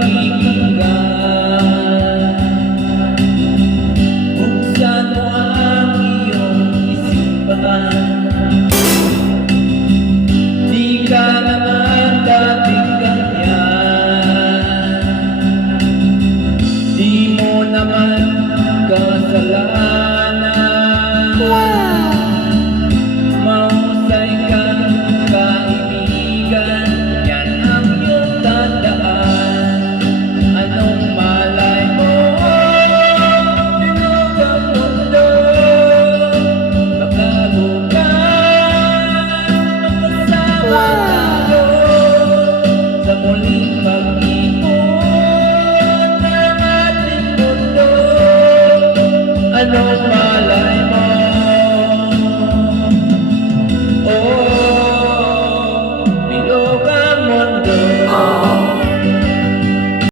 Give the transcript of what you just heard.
pakikinggan. Buksan mo ang iyong isipan. Di ka naman dating ganyan. Di mo naman kasalanan. Mahusay kang kaibigan, yan ang iyong tandaan. Anong malay mo, dinog ang mundo. Baka bukas magkasama tayo sa muli.